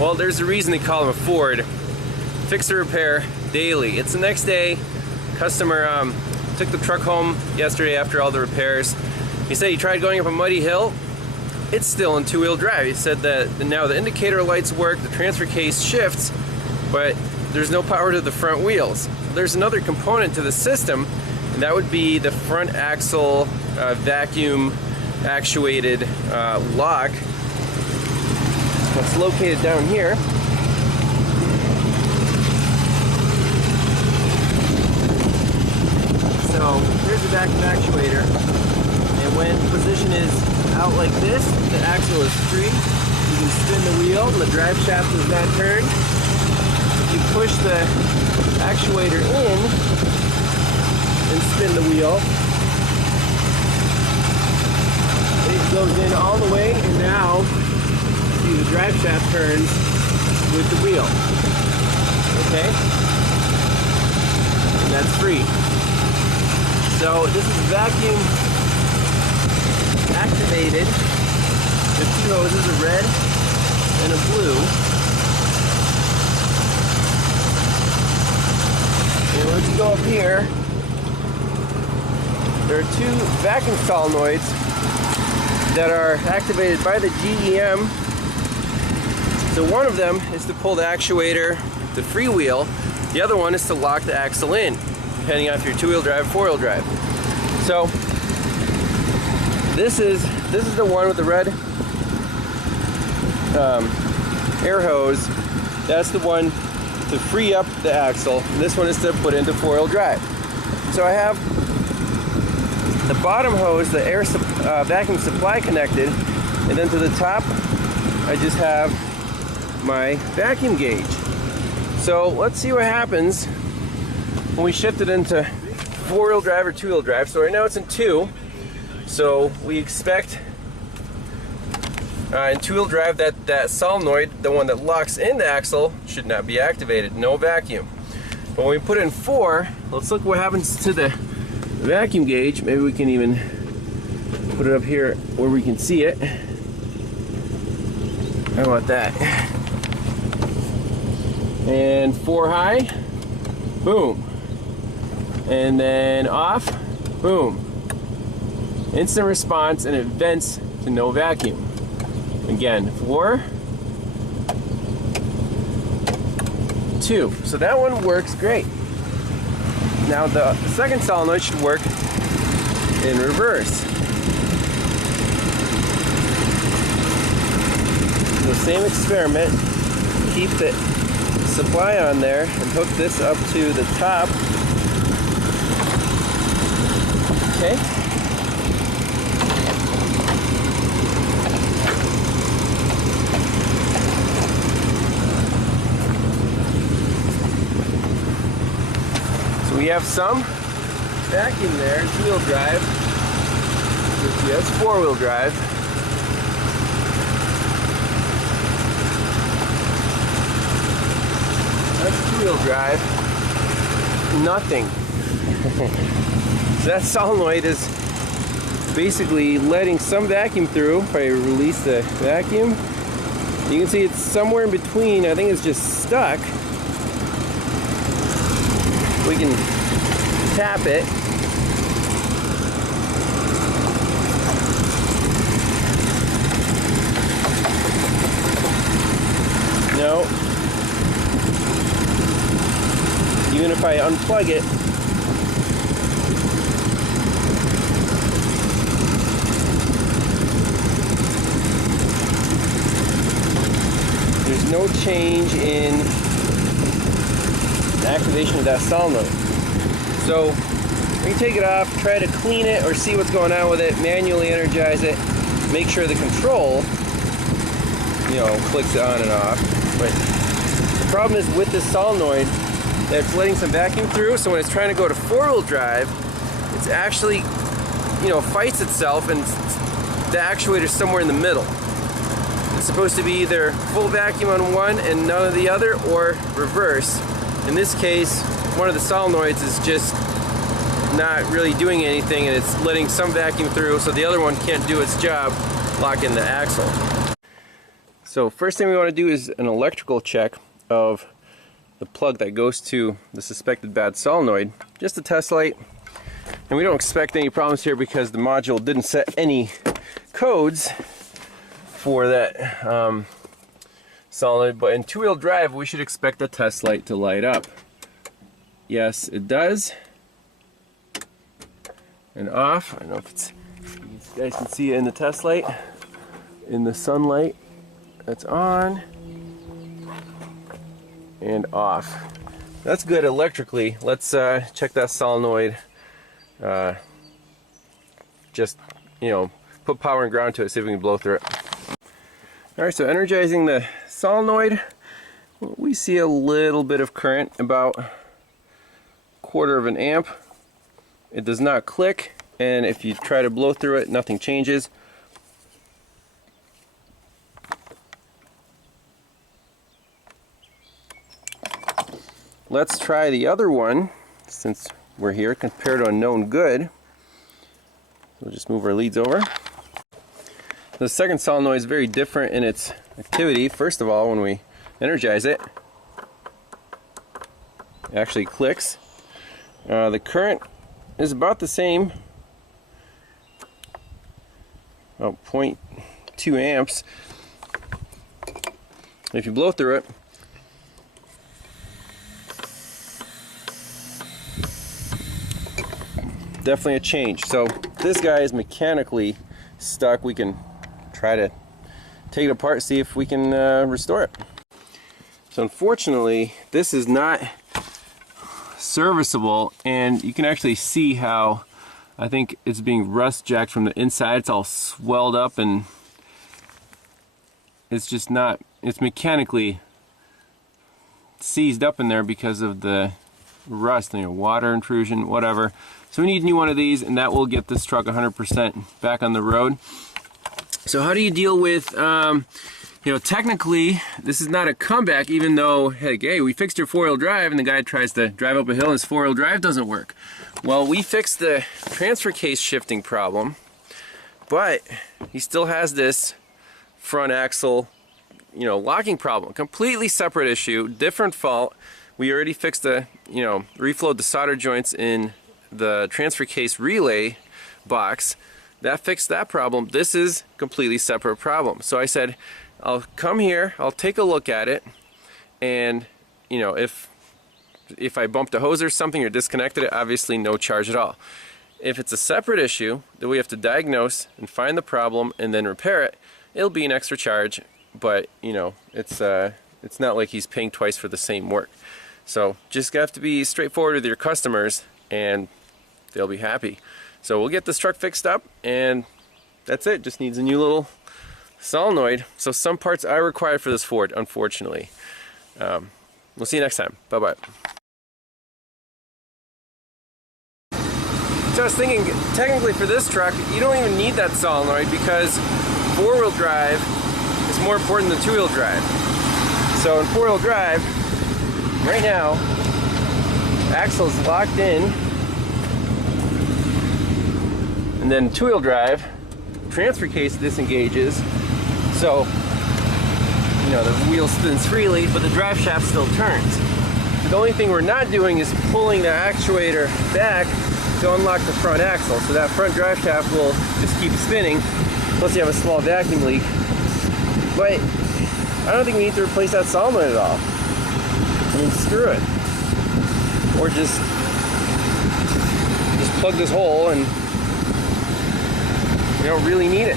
Well, there's a reason they call him a Ford. Fix or repair daily. It's the next day. Customer took the truck home yesterday after all the repairs. He said he tried going up a muddy hill. It's still in two-wheel drive. He said that now the indicator lights work, the transfer case shifts, but there's no power to the front wheels. There's another component to the system, and that would be the front axle vacuum actuated lock. It's located down here. So here's the vacuum actuator, and when position is out like this, the axle is free. You can spin the wheel and the drive shaft is not turned. If you push the actuator in and spin the wheel, it goes in all the way, and now see the drive shaft turns with the wheel. Okay? And that's free. So this is vacuum activated. The two hoses, a red and a blue. And let's go up here. There are two vacuum solenoids that are activated by the GEM. So one of them is to pull the actuator, the freewheel. The other one is to lock the axle in, depending on if you're two-wheel drive or four-wheel drive. So this is the one with the red air hose. That's the one to free up the axle. And this one is to put into four-wheel drive. So I have the bottom hose, the air vacuum supply connected, and then to the top I just have my vacuum gauge. So let's see what happens when we shift it into four-wheel drive or two-wheel drive. So right now it's in two. So we expect in two-wheel drive that solenoid, the one that locks in the axle, should not be activated. No vacuum. But when we put it in four, let's look what happens to the vacuum gauge. Maybe we can even put it up here where we can see it. How about that? And four high, boom. And then off, boom. Instant response, and it vents to no vacuum. Again, 4, 2. So that one works great. Now the second solenoid should work in reverse. The same experiment. Keep the supply on there and hook this up to the top. Okay. So we have some vacuum there, two-wheel drive. Yes, four-wheel drive. That's two-wheel drive. Nothing. So that solenoid is basically letting some vacuum through. If I release the vacuum, you can see it's somewhere in between. I think it's just stuck. We can tap it. No. Even if I unplug it, there's no change in the activation of that solenoid. So we can take it off, try to clean it or see what's going on with it, manually energize it, make sure the control, clicks it on and off. But the problem is with this solenoid that it's letting some vacuum through, so when it's trying to go to four-wheel drive, it's actually, fights itself, and the actuator's somewhere in the middle. It's supposed to be either full vacuum on one and none of the other, or reverse. In this case, one of the solenoids is just not really doing anything, and it's letting some vacuum through, so the other one can't do its job, lock in the axle. So first thing we want to do is an electrical check of the plug that goes to the suspected bad solenoid. Just a test light. And we don't expect any problems here because the module didn't set any codes for that solenoid. But in two-wheel drive, we should expect the test light to light up. Yes, it does. And off. I don't know if it's, you guys can see it in the test light. In the sunlight, that's on. And off. That's good electrically. Let's check that solenoid. Just, put power and ground to it, see if we can blow through it. Alright, so energizing the solenoid, we see a little bit of current, about 1/4 of an amp. It does not click, and if you try to blow through it, nothing changes. Let's try the other one, since we're here, compared to a known good. We'll just move our leads over. The second solenoid is very different in its activity. First of all, when we energize it, it actually clicks. The current is about the same, about 0.2 amps. If you blow through it, definitely a change. So this guy is mechanically stuck. We can try to take it apart, see if we can restore it. So unfortunately, this is not serviceable, and you can actually see how I think it's being rust jacked from the inside. It's all swelled up, and it's just not, it's mechanically seized up in there because of the rust, water intrusion, whatever. So we need a new one of these, and that will get this truck 100% back on the road. So how do you deal with, technically, this is not a comeback, even though, hey, we fixed your four-wheel drive, and the guy tries to drive up a hill and his four-wheel drive doesn't work. Well, we fixed the transfer case shifting problem, but he still has this front axle, locking problem. Completely separate issue, different fault. We already fixed the, reflowed the solder joints in the transfer case relay box. That fixed that problem. This is completely separate problem. So I said, I'll come here, I'll take a look at it, and if I bumped a hose or something or disconnected it, obviously no charge at all. If it's a separate issue that we have to diagnose and find the problem and then repair it, it'll be an extra charge, but it's not like he's paying twice for the same work. So just have to be straightforward with your customers, and they'll be happy. So we'll get this truck fixed up, and that's it. Just needs a new little solenoid. So some parts are required for this Ford, unfortunately. We'll see you next time. Bye-bye. So I was thinking, technically for this truck, you don't even need that solenoid because four-wheel drive is more important than two-wheel drive. So in four-wheel drive, right now, axle's locked in, and then two-wheel drive, transfer case disengages, so the wheel spins freely, but the drive shaft still turns. The only thing we're not doing is pulling the actuator back to unlock the front axle, so that front drive shaft will just keep spinning, plus you have a small vacuum leak. But I don't think we need to replace that solenoid at all. I mean, screw it. Or just plug this hole, and we don't really need it.